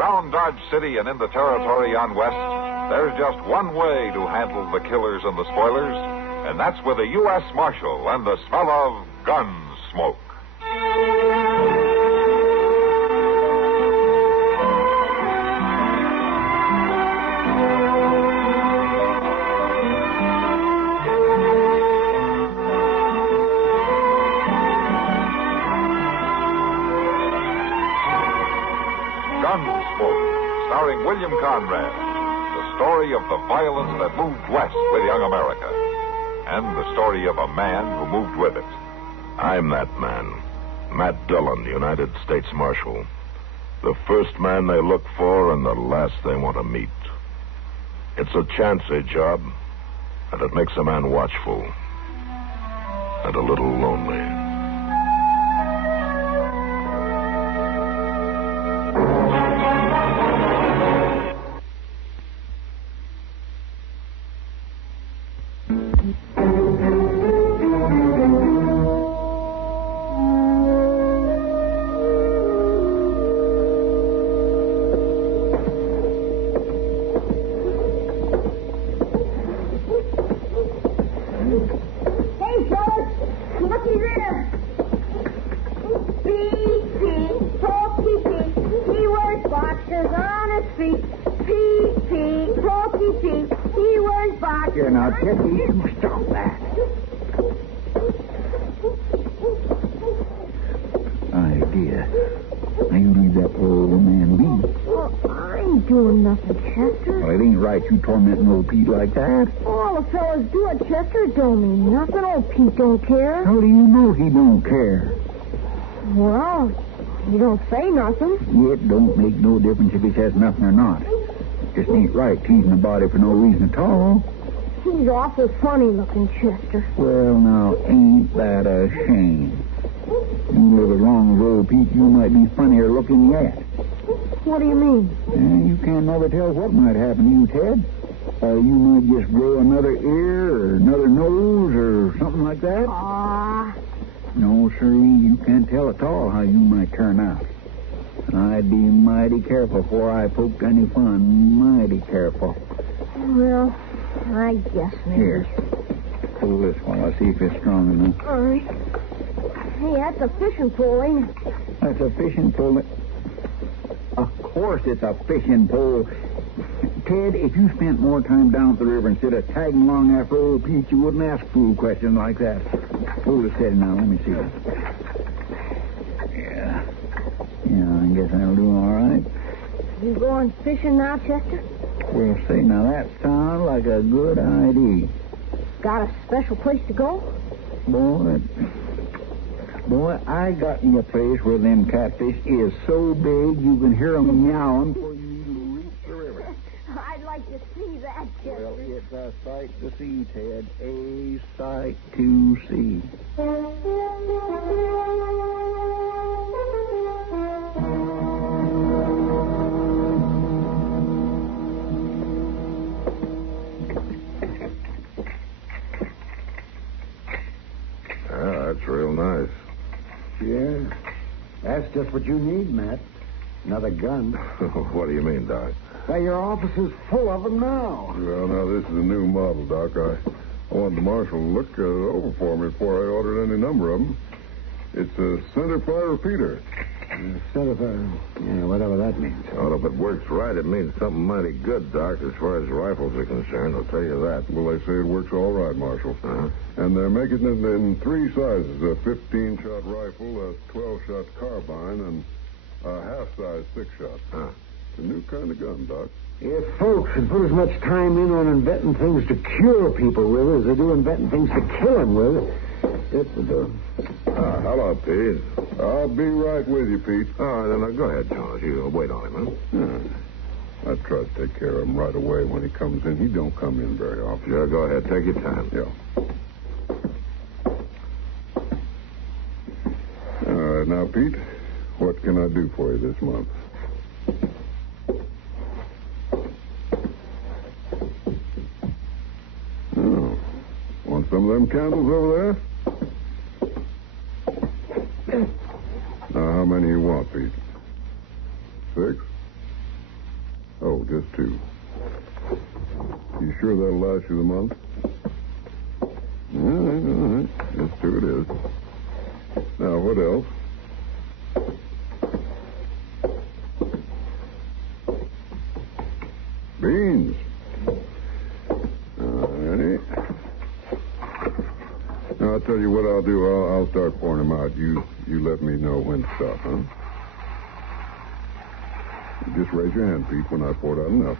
Around Dodge City and in the territory on West, there's just one way to handle the killers and the spoilers, and that's with a U.S. Marshal and the smell of Gunsmoke. Gunsmoke, starring William Conrad. The story of the violence that moved west with young America. And the story of a man who moved with it. I'm that man. Matt Dillon, United States Marshal. The first man they look for and the last they want to meet. It's a chancy job, and it makes a man watchful. And a little lonely. Now, Teddy, you stop that. Idea. Now, you leave that poor old man be. Well, I ain't doing nothing, Chester. Well, it ain't right you tormenting old Pete like that. All the fellas do it, Chester. It don't mean nothing. Old Pete don't care. How do you know he don't care? Well, he don't say nothing. It don't make no difference if he says nothing or not. Just ain't right teasing a body for no reason at all. He's awful funny-looking, Chester. Well, now, ain't that a shame? You live as long as old Pete, you might be funnier looking yet. What do you mean? You can't never tell what might happen to you, Ted. You might just grow another ear or another nose or something like that. No, sir, you can't tell at all how you might turn out. I'd be mighty careful before I poked any fun. Mighty careful. Well, I guess maybe. Here. Pull this one. I'll see if it's strong enough. All right. Hey, that's a fishing pole, ain't it? That's a fishing pole. Of course it's a fishing pole. Ted, if you spent more time down at the river instead of tagging along after old Pete, you wouldn't ask fool questions like that. Hold it steady now. Let me see it. Yeah, I guess that'll do all right. You going fishing now, Chester? Well, say, now that sounds like a good idea. Got a special place to go? Boy, I got me a place where them catfish is so big you can hear them meowing before you even reach the river. I'd like to see that, Chester. Well, it's a sight to see, Ted. A sight to see. That's real nice. Yeah. That's just what you need, Matt. Another gun. What do you mean, Doc? Why, your office is full of them now. Well, now, this is a new model, Doc. I wanted the marshal to look over for me before I ordered any number of them. It's a centerfire repeater. Whatever that means. Well, if it works right, it means something mighty good, Doc, as far as rifles are concerned. I'll tell you that. Well, they say it works all right, Marshal. And they're making it in three sizes: a 15-shot rifle, a 12-shot carbine, and a half-size 6-shot. It's a new kind of gun, Doc. If folks had put as much time in on inventing things to cure people with as they do inventing things to kill them with, it would... Hello, Pete. I'll be right with you, Pete. Then go ahead, Charles. You wait on him, huh? I try to take care of him right away when he comes in. He don't come in very often. Sure, go ahead. Take your time. Yeah. All right, now, Pete, what can I do for you this month? Oh, want some of them candles over there? Now, how many you want, Pete? 6? Oh, just 2. You sure that'll last you the month? All right. Just 2 it is. Now, what else? Beans. All right. Now, I'll tell you what I'll do. I'll start pouring them out. You let me know when to stop, huh? Just raise your hand, Pete, when I poured out enough.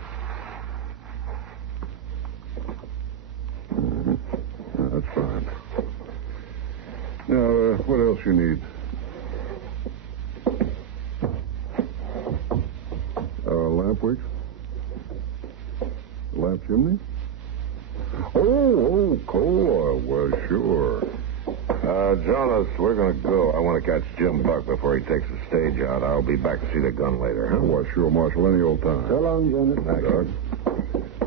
That's fine. Now, what else you need? Lamp wicks? Lamp chimney? Oh, coal oil. Well, sure. Jonas, we're going to go. I want to catch Jim Buck before he takes the stage out. I'll be back to see the gun later. Oh, well, sure, Marshal. Any old time. So long, Jonas. Thanks, Doc.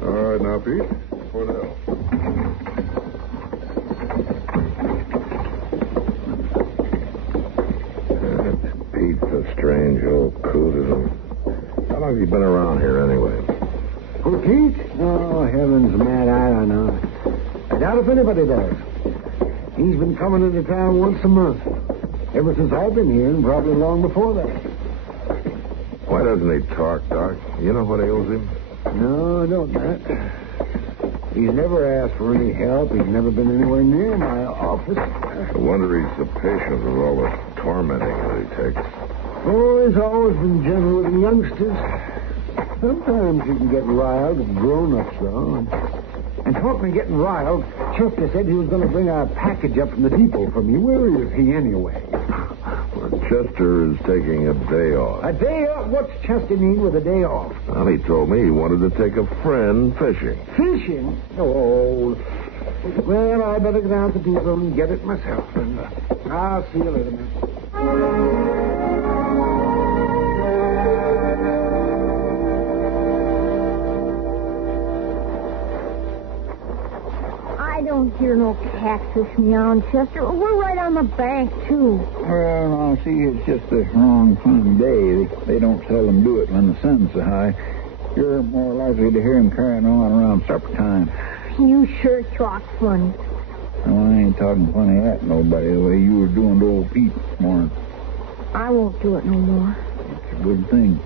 All right, now, Pete. What else? Pete's a strange old coot, isn't he? How long has he been around here, anyway? Who, Pete? Oh, heavens, Matt, I don't know. I doubt if anybody does. He's been coming into town once a month. Ever since I've been here, and probably long before that. Why doesn't he talk, Doc? You know what ails him? No, I don't, Matt. He's never asked for any help. He's never been anywhere near my office. I wonder he's the patient with all the tormenting that he takes. Oh, he's always been gentle with the youngsters. Sometimes you can get riled with grown-ups, though. And talking of getting riled, Chester said he was going to bring a package up from the depot for me. Where is he, anyway? Well, Chester is taking a day off. A day off? What's Chester need with a day off? Well, he told me he wanted to take a friend fishing. Fishing? Oh. Well, I better go down to the depot and get it myself. And I'll see you later, man. I don't hear no catfish meowing, Chester. We're right on the bank, too. Well, now, see, it's just the wrong time of day. They don't seldom do it when the sun's so high. You're more likely to hear him carrying on around supper time. You sure talk funny. Well, I ain't talking funny at nobody the way you were doing to old Pete this morning. I won't do it no more. It's a good thing.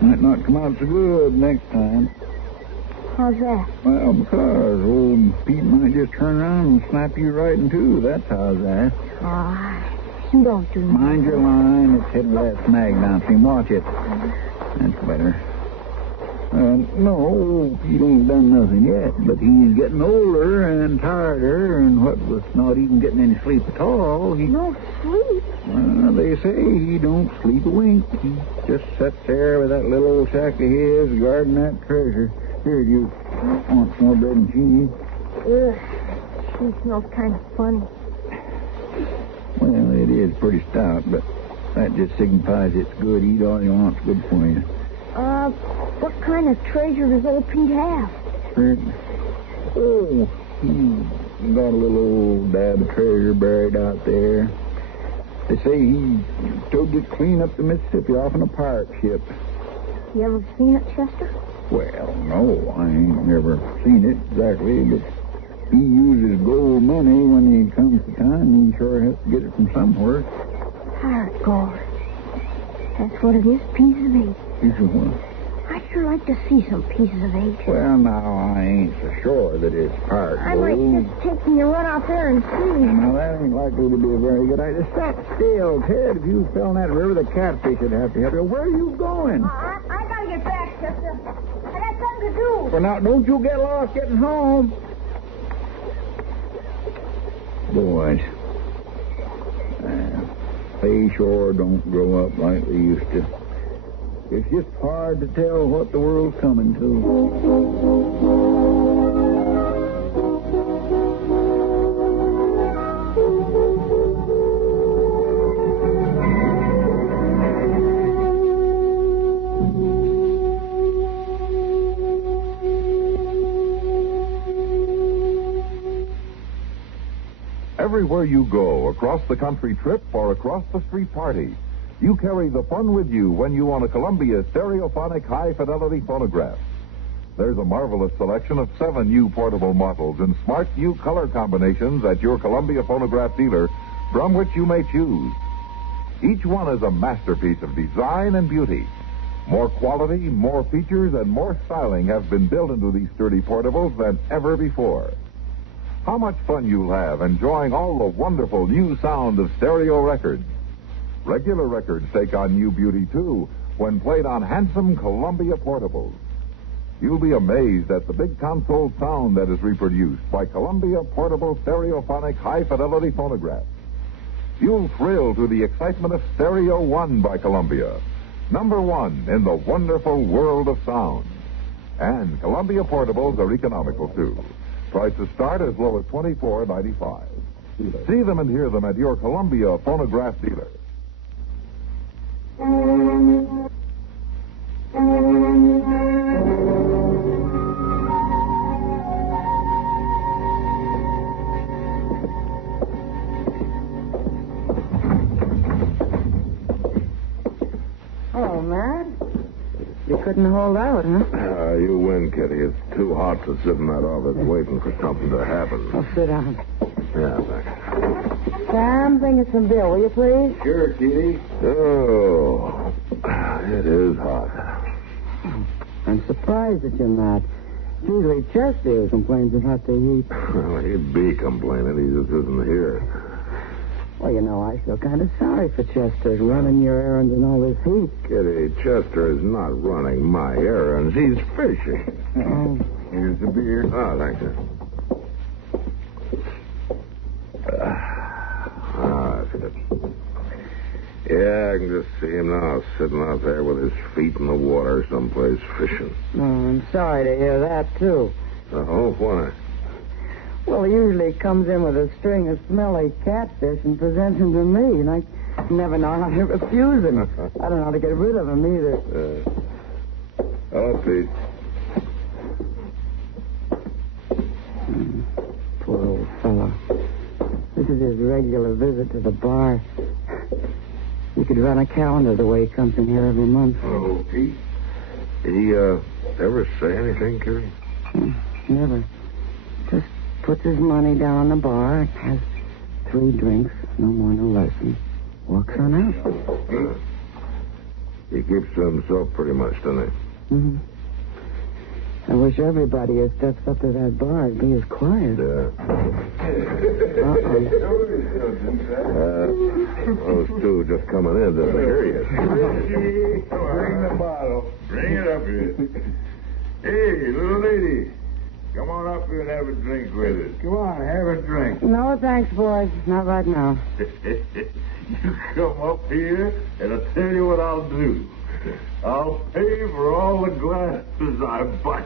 Might not come out so good next time. How's that? Well, because old Pete might just turn around and snap you right in two. That's how's that. You don't do nothing. Mind your line. It's heading for that snag downstream. Watch it. That's better. No, Pete ain't done nothing yet, but he's getting older and tireder, and what with not even getting any sleep at all, he... No sleep? Well, they say he don't sleep a wink. He just sits there with that little old shack of his, guarding that treasure. Here, you want some more bread and cheese? Ugh, she smells kind of funny. Well, it is pretty stout, but that just signifies it's good. Eat all you want. It's good for you. What kind of treasure does old Pete have? Oh, he got a little old dab of treasure buried out there. They say he towed it clean up the Mississippi off in a pirate ship. You ever seen it, Chester? Well, no, I ain't never seen it exactly, but he uses gold money when he comes to town. He sure has to get it from somewhere. Pirate gold. That's what it is, pieces of eight. Pieces of what? I'd sure like to see some pieces of eight. Well, now, I ain't so sure that it's pirate I gold. might just take me a run out there and see. Now, that ain't likely to be a very good idea. Sit still, Ted. If you fell in that river, the catfish would have to help you. Where are you going? I gotta get back, Chester. I got something to do. Well, now, don't you get lost getting home. Boys, they sure don't grow up like they used to. It's just hard to tell what the world's coming to. Everywhere you go, across the country trip or across the street party, You carry the fun with you when you own a Columbia stereophonic high-fidelity phonograph. There's a marvelous selection of 7 new portable models in smart new color combinations at your Columbia phonograph dealer, from which you may choose. Each one is a masterpiece of design and beauty. More quality, more features, and more styling have been built into these sturdy portables than ever before. How much fun you'll have enjoying all the wonderful new sound of stereo records. Regular records take on new beauty, too, when played on handsome Columbia portables. You'll be amazed at the big console sound that is reproduced by Columbia portable stereophonic high-fidelity phonographs. You'll thrill to the excitement of Stereo One by Columbia, #1 in the wonderful world of sound. And Columbia portables are economical, too. Prices start as low as $24.95. See them and hear them at your Columbia phonograph dealer. Oh, Matt. You couldn't hold out, huh? You win, Kitty. It's too hot to sit in that office waiting for something to happen. Well, sit down. Yeah, thanks. Sam, bring us some beer, will you, please? Sure, Kitty. Oh, it is hot. I'm surprised at you, Matt. It's usually Chester who complains about the heat. Well, he'd be complaining. He just isn't here. Well, you know, I feel kind of sorry for Chester running your errands in all this heat. Kitty, Chester is not running my errands. He's fishing. Oh. Here's the beer. Oh, thank you. That's good. Yeah, I can just see him now, sitting out there with his feet in the water someplace fishing. Oh, I'm sorry to hear that, too. Oh, why? Well, he usually comes in with a string of smelly catfish and presents them to me, and I never know how to refuse him. I don't know how to get rid of him either. Hello, Pete. Poor old fellow. This is his regular visit to the bar. You could run a calendar the way he comes in here every month. Hello, Pete. He, ever say anything, Kitty? Never. Just puts his money down on the bar, has 3 drinks, no more, no less, and walks on out. He keeps to himself pretty much, doesn't he? Mm-hmm. I wish everybody who steps up to that bar would be as quiet. Those two just coming in to hear you. Bring the bottle. Bring it up here. Hey, little lady. Come on up here and have a drink with us. Come on, have a drink. No, thanks, boys. Not right now. You come up here, and I'll tell you what I'll do. I'll pay for all the glasses I buy.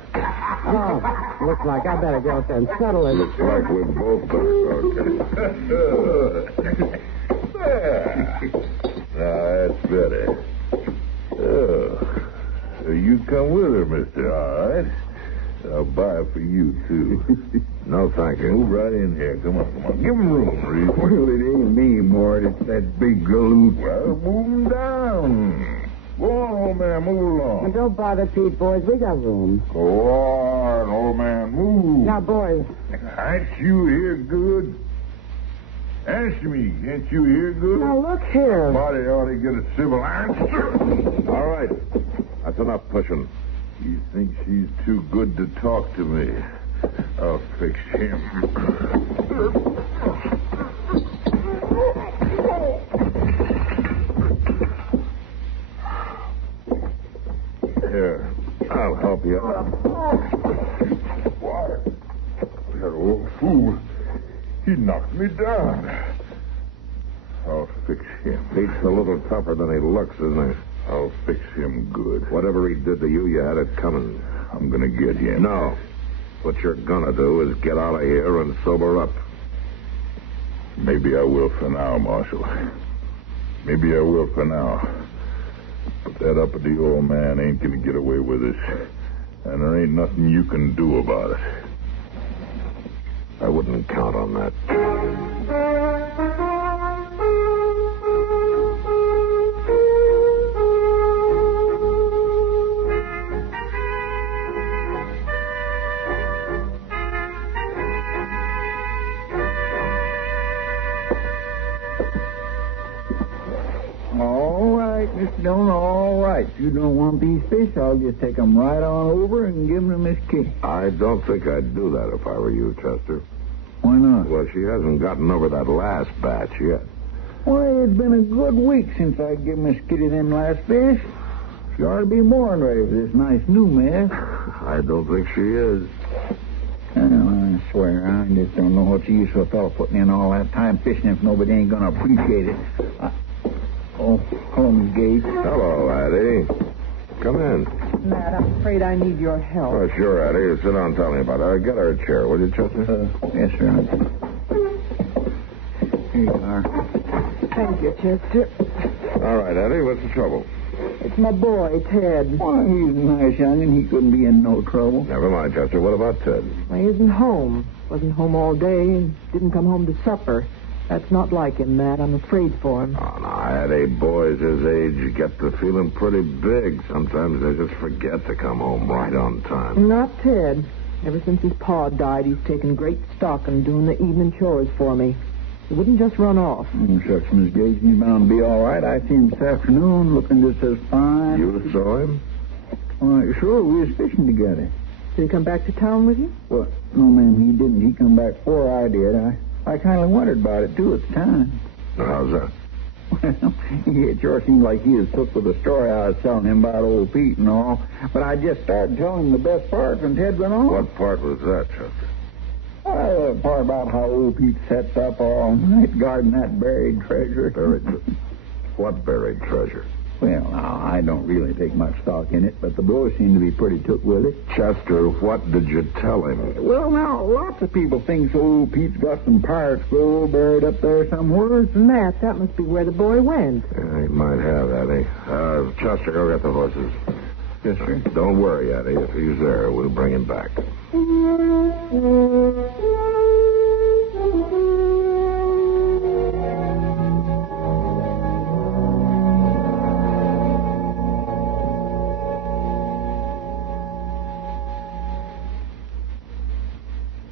Oh, looks like I better go up there and settle it. Looks like we both better. Now, that's better. So you come with her, mister, all right? I'll buy for you, too. No, thank you. Move right in here. Come on. Give him room, Reed. Well, it ain't me, Mort. It's that big galoot. Well, move him down. Go on, old man. Move along. And don't bother Pete, boys. We got room. Go on, old man. Move. Now, boys. Ain't you here good? Answer me. Ain't you here good? Now, look here. Somebody ought to get a civil answer. All right. That's enough pushing. You think she's too good to talk to me? I'll fix him. Here, I'll help you up. Why? That old fool. He knocked me down. I'll fix him. Pete's a little tougher than he looks, isn't he? I'll fix him good. Whatever he did to you, you had it coming. I'm gonna get him. No. What you're gonna do is get out of here and sober up. Maybe I will for now, Marshal. Maybe I will for now. But that uppity old man ain't gonna get away with it. And there ain't nothing you can do about it. I wouldn't count on that. Don't all right. If you don't want these fish, I'll just take 'em right on over and give 'em to Miss Kitty. I don't think I'd do that if I were you, Chester. Why not? Well, she hasn't gotten over that last batch yet. Why, it's been a good week since I give Miss Kitty them last fish. She ought to be more than ready for this nice new mess. I don't think she is. Well, I swear, I just don't know what's the use of a fellow putting in all that time fishing if nobody ain't going to appreciate it. Hello, Miss Gates. Hello, Addie. Come in. Matt, I'm afraid I need your help. Oh, sure, Addie. Sit down and tell me about it. Get her a chair, will you, Chester? Yes, sir. Here you are. Thank you, Chester. All right, Addie, what's the trouble? It's my boy, Ted. Why, he's a nice young'un. He couldn't be in no trouble. Never mind, Chester. What about Ted? Well, he isn't home. Wasn't home all day and didn't come home to supper. That's not like him, Matt. I'm afraid for him. Oh, no, Addie, boys his age get to feeling pretty big. Sometimes they just forget to come home right on time. Not Ted. Ever since his pa died, he's taken great stock in doing the evening chores for me. He wouldn't just run off. Shucks, Miss Gates, he's bound to be all right. I seen him this afternoon looking just as fine. You saw him? Why, sure, we was fishing together. Did he come back to town with you? Well, no, ma'am, he didn't. He come back before I did. I kind of wondered about it, too, at the time. How's that? Well, it sure seemed like he was took with the story I was telling him about old Pete and all. But I just started telling him the best part when Ted went on. What part was that, Chester? Well, the part about how old Pete sets up all night guarding that buried treasure. What buried treasure? Well, now, I don't really take much stock in it, but the boys seem to be pretty took with it. Chester, what did you tell him? Well, now, lots of people think old Pete's got some pirate's gold buried up there somewhere. Matt, that must be where the boy went. Yeah, he might have, Addie. Chester, go get the horses. Yes, sir. Don't worry, Addie. If he's there, we'll bring him back.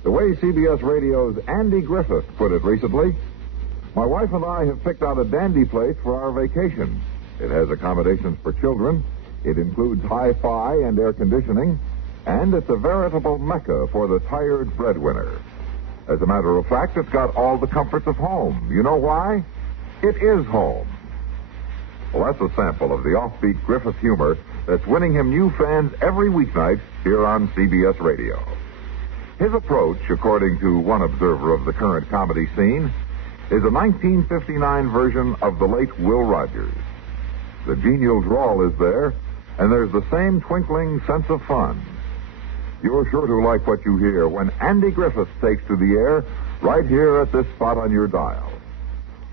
The way CBS Radio's Andy Griffith put it recently, my wife and I have picked out a dandy place for our vacation. It has accommodations for children, it includes hi-fi and air conditioning, and it's a veritable mecca for the tired breadwinner. As a matter of fact, it's got all the comforts of home. You know why? It is home. Well, that's a sample of the offbeat Griffith humor that's winning him new fans every weeknight here on CBS Radio. His approach, according to one observer of the current comedy scene, is a 1959 version of the late Will Rogers. The genial drawl is there, and there's the same twinkling sense of fun. You're sure to like what you hear when Andy Griffith takes to the air right here at this spot on your dial.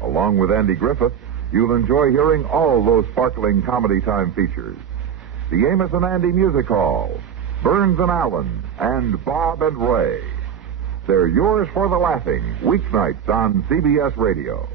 Along with Andy Griffith, you'll enjoy hearing all those sparkling comedy time features. The Amos and Andy Music Hall, Burns and Allen, and Bob and Ray. They're yours for the laughing, weeknights on CBS Radio.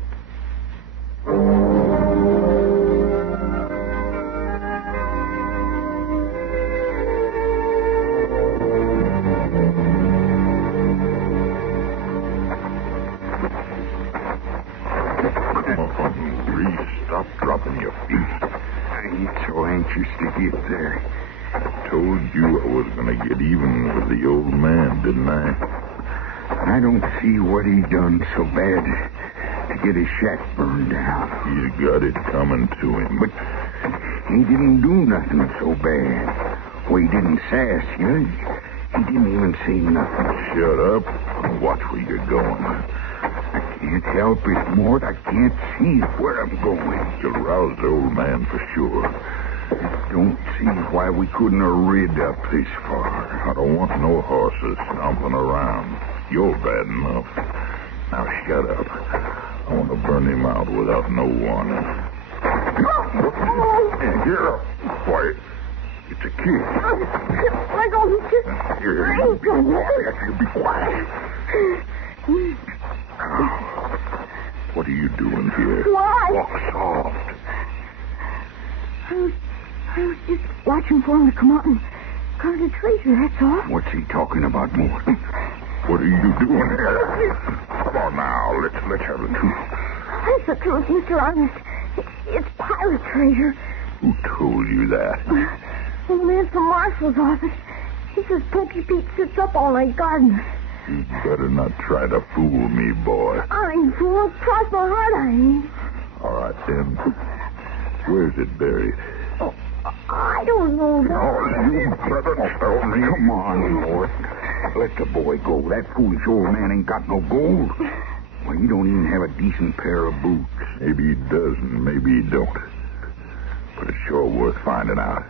Stop dropping your feet. I ain't so anxious to get there. Told you I was going to get even with the old man, didn't I? I don't see what he done so bad to get his shack burned down. He's got it coming to him. But he didn't do nothing so bad. Well, he didn't sass you. He didn't even say nothing. Shut up and watch where you're going. I can't help it, Mort. I can't see where I'm going. You'll rouse the old man for sure. Don't see why we couldn't have rid up this far. I don't want no horses stomping around. You're bad enough. Now shut up. I want to burn him out without no warning. Here, quiet. It's a kid. Let go, mister. Here, be quiet. What are you doing here? Why? Walk soft. I was just watching for him to come out and guard the treasure, that's all. What's he talking about, Mort? What are you doing here? Come on now, let's have the truth. That's the truth, Mr. Arness. It's pirate treasure. Who told you that? Well, the man from Marshal's office. He says Pokey Pete sits up all night gardening. You better not try to fool me, boy. I ain't fooled. Cross my heart, I ain't. All right, then. Where's it buried? Oh, I don't know. Oh, you better tell me. Come on, Lord. Let the boy go. That foolish old man ain't got no gold. Well, he don't even have a decent pair of boots. Maybe he does and maybe he don't. But it's sure worth finding out.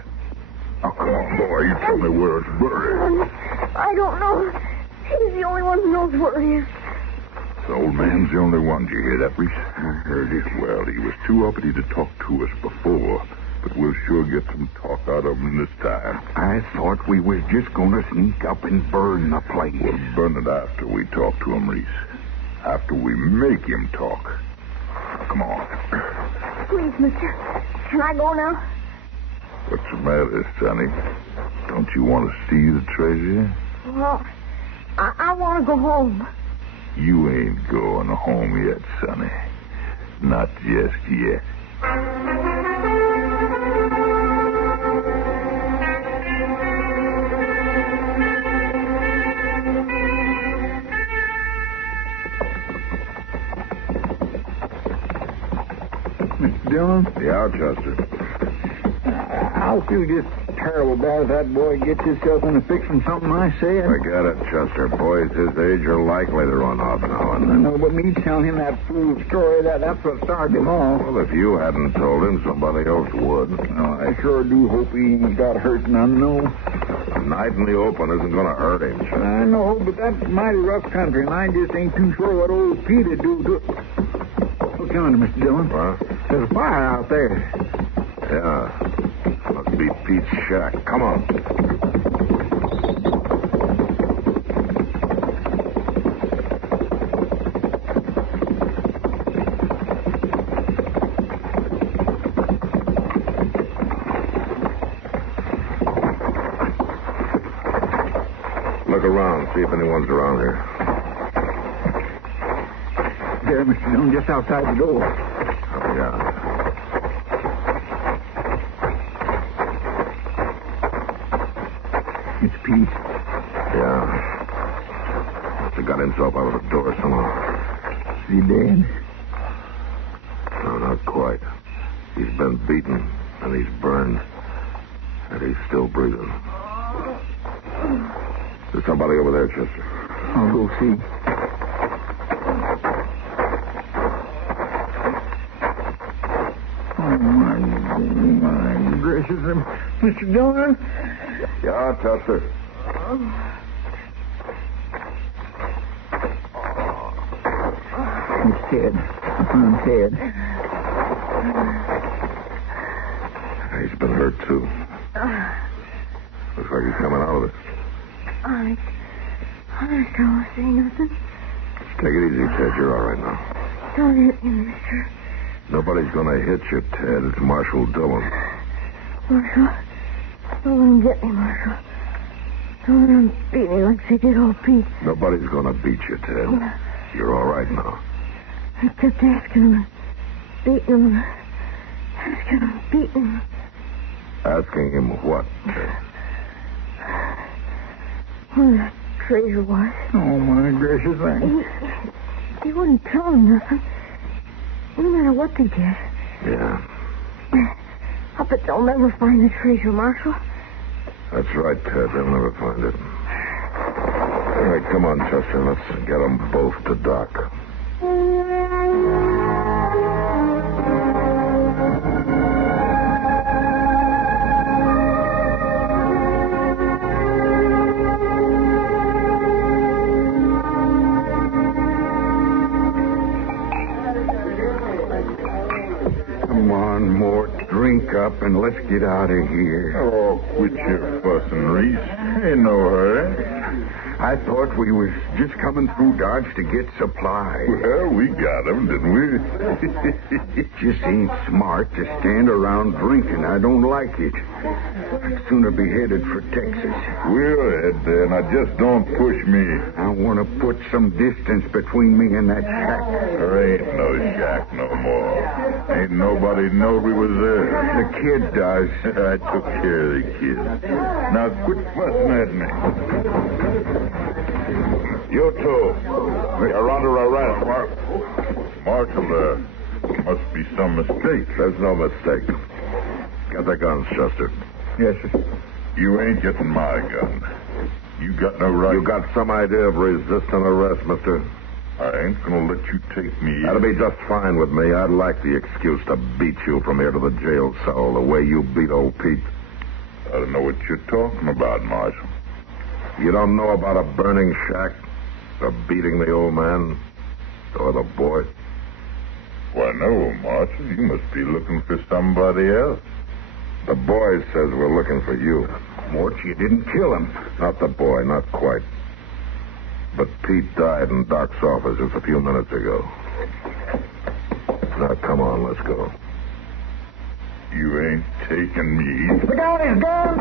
Oh, come on, boy. You tell me where it's buried. I don't know. He's the only one who knows where it is. The old man's the only one. Did you hear that, Reese? I heard it. Well, he was too uppity to talk to us before, but we'll sure get some talk out of him this time. I thought we was just going to sneak up and burn the place. We'll burn it after we talk to him, Reese. After we make him talk. Come on. Please, mister. Can I go now? What's the matter, Sonny? Don't you want to see the treasure? Well, I want to go home. You ain't going home yet, Sonny. Not just yet. Mr. Dillon? Yeah, Chester. I'll feel just terrible bad if that boy gets himself in a fix from something I said. Forget it, Chester. Boys his age are likely to run off now and then. No, but me telling him that fool story, that's what started him off. Well, if you hadn't told him, somebody else would. Well, I sure do hope he got hurt, and I know. A night in the open isn't going to hurt him, Chester. I know, but that's mighty rough country, and I just ain't too sure what old Pete'd do to it. Look yonder, Mr. Dillon. What? There's a fire out there. Yeah. Must be Pete's shack. Come on. Look around. See if anyone's around here. There, Mr. Dillon, just outside the door. Oh, yeah. It's Pete. Yeah. Must have got himself out of the door somehow. Is he dead? No, not quite. He's been beaten, and he's burned, and he's still breathing. There's somebody over there, Chester. I'll go see. Oh, my gracious. Mr. Dillon? Yeah, Chester. He's dead. I found his head. He's been hurt, too. Looks like he's coming out of it. I don't say nothing. Take it easy, Ted. You're all right now. Don't hit me, mister. Nobody's going to hit you, Ted. It's Marshal Dillon. Marshal, don't let him get me, Marshal. Don't let him beat me like they did old Pete. Nobody's going to beat you, Ted. You're all right now. I kept asking him, beating him, asking him, beating him. Asking him what, Ted? Where that treasure was. Oh, my gracious. He wouldn't tell him nothing. No matter what they did. Yeah. I bet they'll never find the treasure, Marshal. That's right, Ted. They'll never find it. All right, come on, Chester. Let's get them both to dock. Drink up and let's get out of here. Oh, quit your fussing, Reese. Ain't no hurry. I thought we was just coming through Dodge to get supplies. Well, we got him, didn't we? It just ain't smart to stand around drinking. I don't like it. I'd sooner be headed for Texas. We'll head there. Now, just don't push me. I want to put some distance between me and that shack. There ain't no shack no more. Ain't nobody knowed we was there. The kid does. I took care of the kid. Now, quit fussing at me. You two, you're under arrest. Marshal, there must be some mistake. There's no mistake. Get the guns, Chester. Yes, sir. You ain't getting my gun. You got no right. You got some idea of resisting arrest, mister? I ain't gonna let you take me. That'll be just fine with me. I'd like the excuse to beat you from here to the jail cell the way you beat old Pete. I don't know what you're talking about, Marshal. You don't know about a burning shack, or beating the old man, or the boy? Why, no, Marshal. You must be looking for somebody else. The boy says we're looking for you. Mort, you didn't kill him. Not the boy, not quite. But Pete died in Doc's office just a few minutes ago. Now, come on, let's go. You ain't taking me. The guy is gone.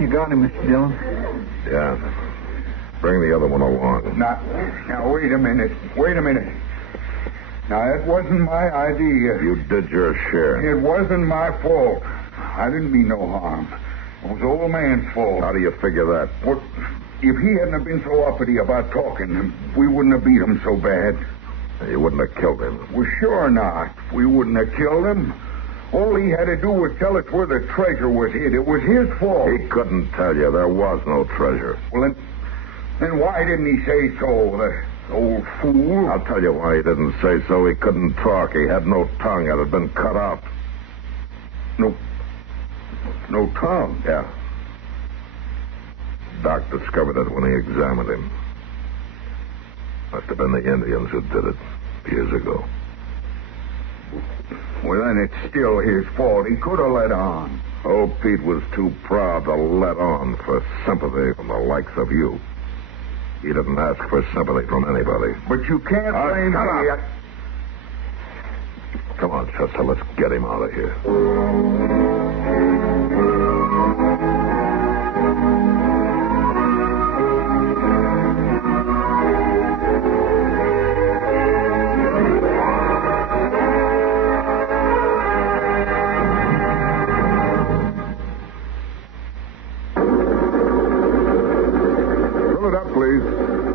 You got him, Mr. Dillon? Yeah. Bring the other one along. Now, wait a minute. Now, it wasn't my idea. You did your share. It wasn't my fault. I didn't mean no harm. It was the old man's fault. How do you figure that? Well, if he hadn't have been so uppity about talking, we wouldn't have beat him so bad. You wouldn't have killed him. Well, sure not. We wouldn't have killed him. All he had to do was tell us where the treasure was hid. It was his fault. He couldn't tell you. There was no treasure. Well, then why didn't he say so, the old fool? I'll tell you why he didn't say so. He couldn't talk. He had no tongue. It had been cut out. No tongue? Yeah. Doc discovered it when he examined him. Must have been the Indians who did it years ago. Well, then it's still his fault. He could have let on. Old Pete was too proud to let on for sympathy from the likes of you. He didn't ask for sympathy from anybody. But you can't blame me. Come on, Chester, let's get him out of here.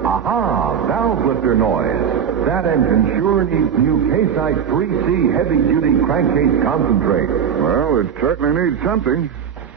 Aha, valve lifter noise. That engine sure needs new K-Site 3C heavy-duty crankcase concentrate. Well, it certainly needs something.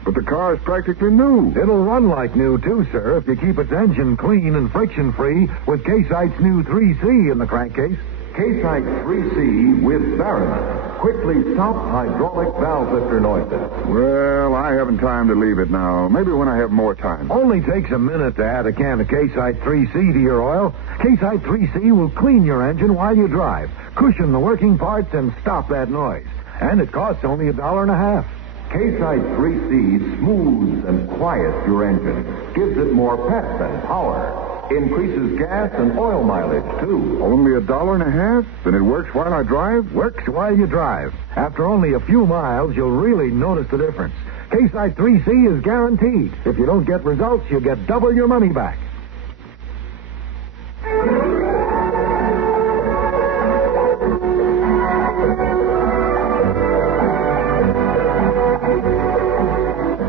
But the car's practically new. It'll run like new, too, sir, if you keep its engine clean and friction-free with K-Site's new 3C in the crankcase. K-Site 3C with Baron. Quickly stop hydraulic valve lifter noises. Well, I haven't time to leave it now. Maybe when I have more time. Only takes a minute to add a can of K-Site 3C to your oil. K-Site 3C will clean your engine while you drive, cushion the working parts, and stop that noise. And it costs only $1.50. K-Site 3C smooths and quiets your engine, gives it more pep and power, increases gas and oil mileage, too. Only $1.50? Then it works while I drive? Works while you drive. After only a few miles, you'll really notice the difference. K-Site 3C is guaranteed. If you don't get results, you get double your money back.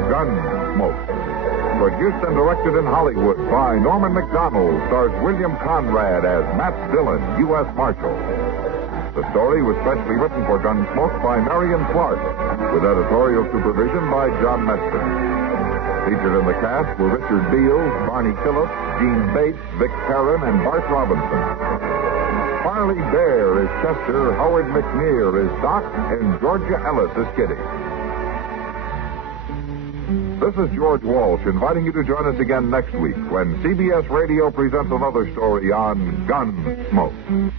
Gunsmoke. Produced and directed in Hollywood by Norman Macdonnell, stars William Conrad as Matt Dillon, U.S. Marshal. The story was specially written for Gunsmoke by Marion Clark, with editorial supervision by John Meston. Featured in the cast were Richard Beals, Barney Phillips, Gene Bates, Vic Perrin, and Bart Robinson. Farley Bear is Chester, Howard McNear is Doc, and Georgia Ellis is Kitty. This is George Walsh inviting you to join us again next week when CBS Radio presents another story on Gunsmoke.